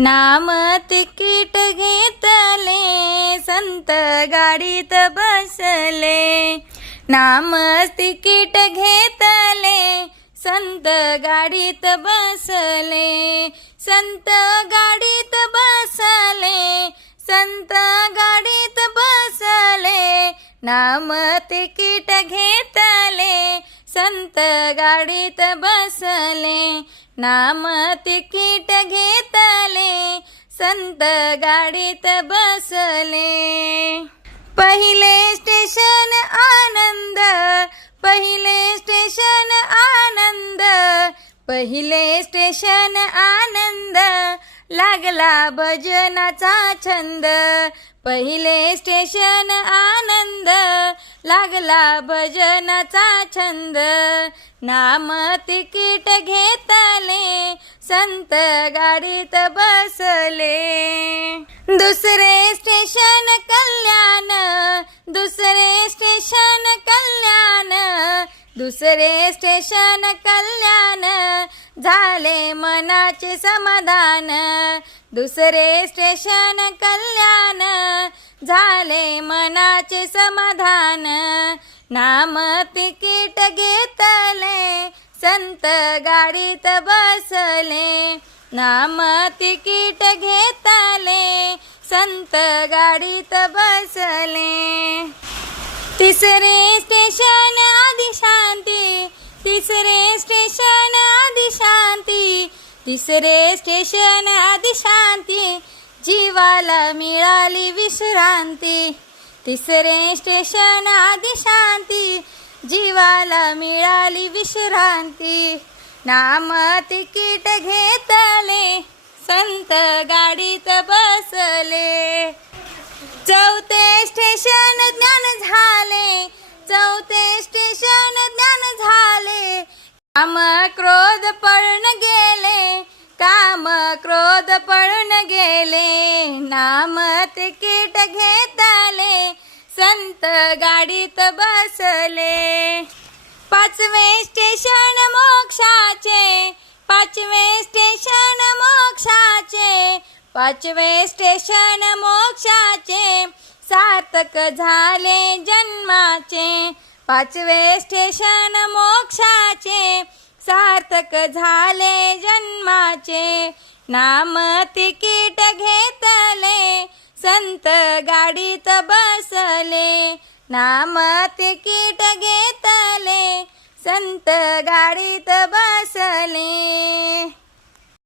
नाम तिकीट घेतले संत गाडीत बसले. नाम तिकीट घेतले संत गाडीत बसले. संत गाडीत बसले संत गाडीत बसले. नाम तिकीट घेतले संत गाडीत बसले. नाम तिकीट घेतले संत गाडीत बसले. पहिले स्टेशन आनंद पहिले स्टेशन पहिले स्टेशन आनंद लागला भजनाचा छंद. पहिले स्टेशन आनंद लागला भजनाचा छंद. नाम तिकीट घेतले संत गाडीत बसले. दुसरे स्टेशन कल्याण दुसरे स्टेशन कल्याण दुसरे स्टेशन कल्याण. झाले मनाचे समाधान. दुसरे स्टेशन कल्याण. झाले मनाचे समाधान. नाम तिकीट घेतले संत गाडीत बसले. नाम तिकीट घेतले संत गाडीत बसले. तिसरे स्टेशन आदि शांती तिसरे तिसरे स्टेशन आधी शांती जीवाला मिळाली विश्रांती. तिसरे स्टेशन आधी शांती जीवाला मिळाली विश्रांती. नाम तिकीट घेतले संत गाडीत बसले. चौथे स्टेशन ज्ञान झाले चौथे स्टेशन ज्ञान झाले. काम क्रोध शोध पळून गेले नामत कीट घेत आले संत गाडीत बसले. पाचवे स्टेशन मोक्षाचे पाचवे स्टेशन मोक्षाचे पाचवे स्टेशन मोक्षाचे सातक झाले जन्माचे. पाचवे स्टेशन मोक्षाचे सार्थक झाले जन्माचे. नाम तिकीट घेतले संत गाडीत बसले. नाम तिकीट घेतले संत गाडीत बसले.